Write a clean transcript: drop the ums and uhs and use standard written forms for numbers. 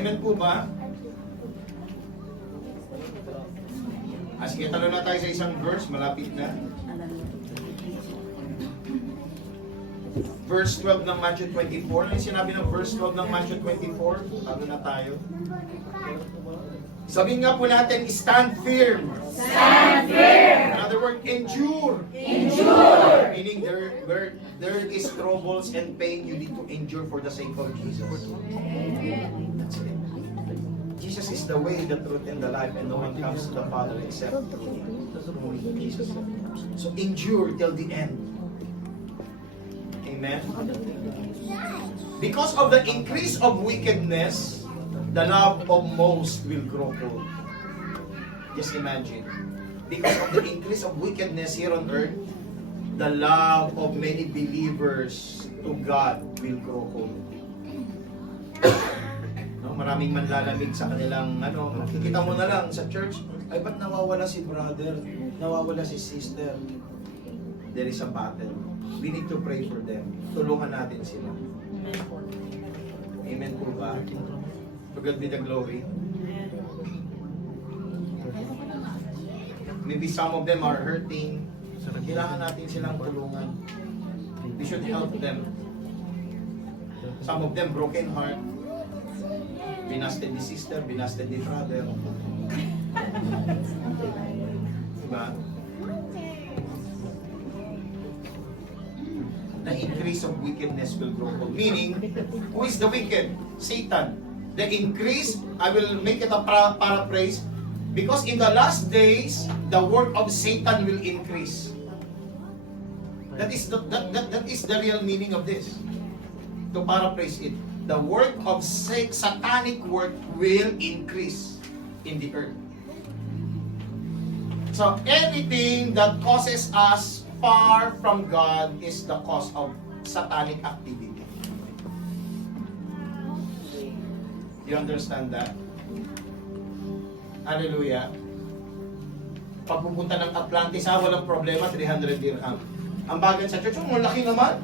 Amen po ba? Sige, talo na tayo sa isang verse, malapit na. Verse 12 ng Matthew 24. Ano yung sinabi ng verse 12 ng Matthew 24? Talo na tayo. Sabihin nga po natin, stand firm. Stand firm. Another word, endure. Endure. Meaning where there is troubles and pain, you need to endure for the sake of Jesus. That's it. Jesus is the way, the truth, and the life, and no one comes to the Father except through Him. Jesus. So endure till the end. Amen. Because of the increase of wickedness, the love of most will grow cold. Just imagine. Because of the increase of wickedness here on earth, the love of many believers to God will grow cold. No, maraming manlalamig sa kanilang makikita mo na lang sa church, ay ba't nawawala si brother, nawawala si sister? There is a battle. We need to pray for them. Tulungan natin sila. Amen po ba? To God be the glory. Maybe some of them are hurting. So, kailangan natin silang tulungan. We should help them. Some of them broken heart. Binasted ni sister, binasted ni brother. Diba? The increase of wickedness will grow cold. Meaning, who is the wicked? Satan. The increase, I will make it a paraphrase, because in the last days, the work of Satan will increase. That is the real meaning of this. To paraphrase it, the work of satanic work will increase in the earth. So anything that causes us far from God is the cause of satanic activity. You understand that? Hallelujah. Pag pupunta ng Atlantis, walang problema, 300 dirham. Ang bagay sa church, laki naman.